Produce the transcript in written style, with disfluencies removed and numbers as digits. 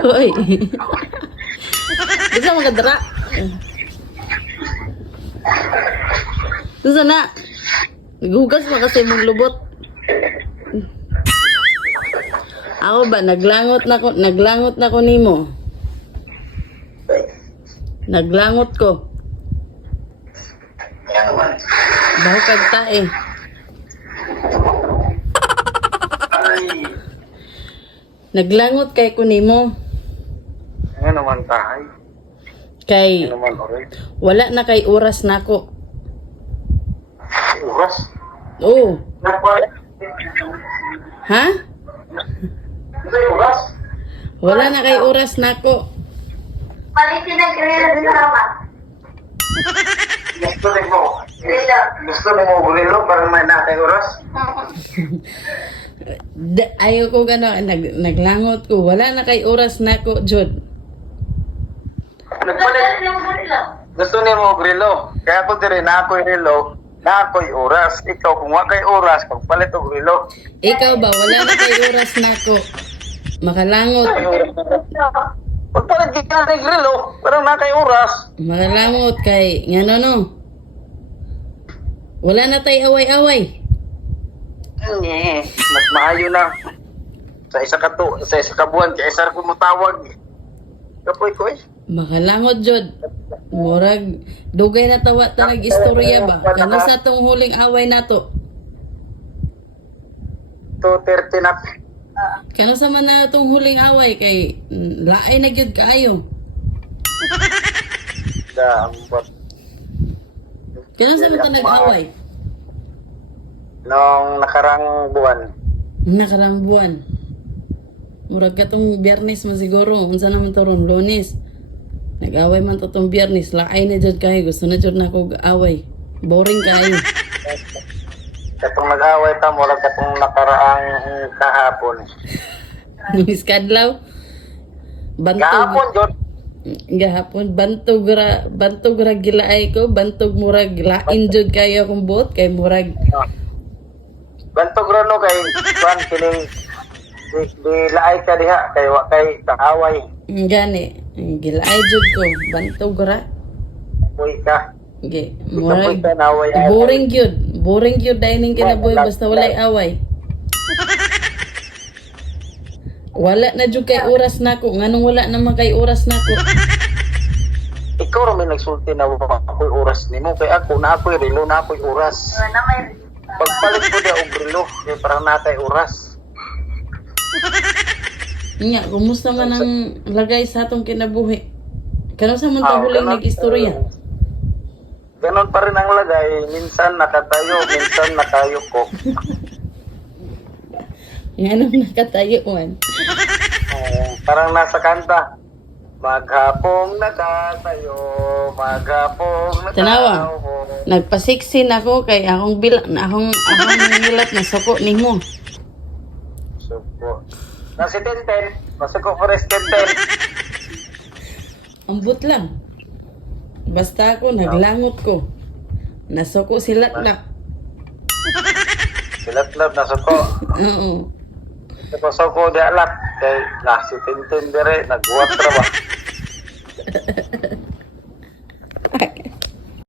Hoy. Bisa magadra. Bisa na. Naghugas pa kasi mong lubot. Ako ba naglangot na ko nimo. Naglangot ko. Yan naman. Baho kag tae. Ay, Naglangot kay ko nimo. yan naman tahay. Kay Yan naman, okay. wala na kay oras nako. Oras. Oo. Nagpalit. Ha? Hindi, oras. Wala na kay oras nako. Palitin ang karera sa harapan. Gusto rin mo. Grilo. Gusto rin mo gulilo para may natin oras. Ayaw ko gano'n, naglangot ko. Wala na kay oras nako, Jod. Nagpalit. Yung grilo. Gusto niya mo grilo. Kaya ako dire na ako'y relo, na ako'y oras. Ikaw, kung wala kay oras, pagpalit o grilo. Ikaw ba, wala na kay oras nako. Makalangot. Pagpalit ka na grilo, parang na kay oras. Makalangot kay, ngano no. Wala na tay away-away. Hindi. Mas maayo na. Sa isa ka buwan, kaya isa ko mo tawag. Kapoy ko eh. Makalangot, Jod. Murag, dugay na tawa ta nag-istorya ba? Kano sa tong huling away nato? 2:30 na. Kano sa man na tong huling away kay laay na gyud kaayo. Ambot. Kano sa man ta nag-away? Nung nakarang buwan. Nakarang buwan. Murag katong Biyernes man siguro, unsa naman to ron Lunes. Nag-away man to tong Biyernes, laay na jud kayo, gusto na jud nako away. Boring kayo. Katong nag-away ta mo, katong nakaraang kahapon. Luis Kadlaw. Kahapon, John. Gahapon bantog ra gilaay ko, bantog murag lain jud kayo akong buot kay murag Bantog rano kay Juan kining di laay ka diha kay wa kay kaaway. gani gilaay jud ko bantog ra. Uy ka. Okay, Murag murag boring gyud dining kinabuhi basta walay away. Wala na jud kay oras nako, nganong wala naman kay oras nako. Ikaw ra may nagsulti na ako'y oras nimo kay ako na ako'y relo na ako'y oras. Na may Pagpalit ko dia og relo kay parang natay oras. Nya, kumusta man ang lagay sa atong kinabuhi? Kano sa man ta huling ganon, nag-istorya? Ganon pa rin ang lagay, minsan nakatayo, minsan nakayuko. Nganong nakatayo man? Parang nasa kanta. Maghapong nakatayo, maghapong nakatayo. Tanawa. Nagpasiksin ako kay akong nilat na suko nimo. Supo. Nasi Tenten, masuko Forest Tenten. Ambot lang. Basta ako naglangot ko. Nasuko silat-lak. Silatlab na suko. Oo. Suko di alak. Kay nasi Tenten dire, nagbuhat ra ba?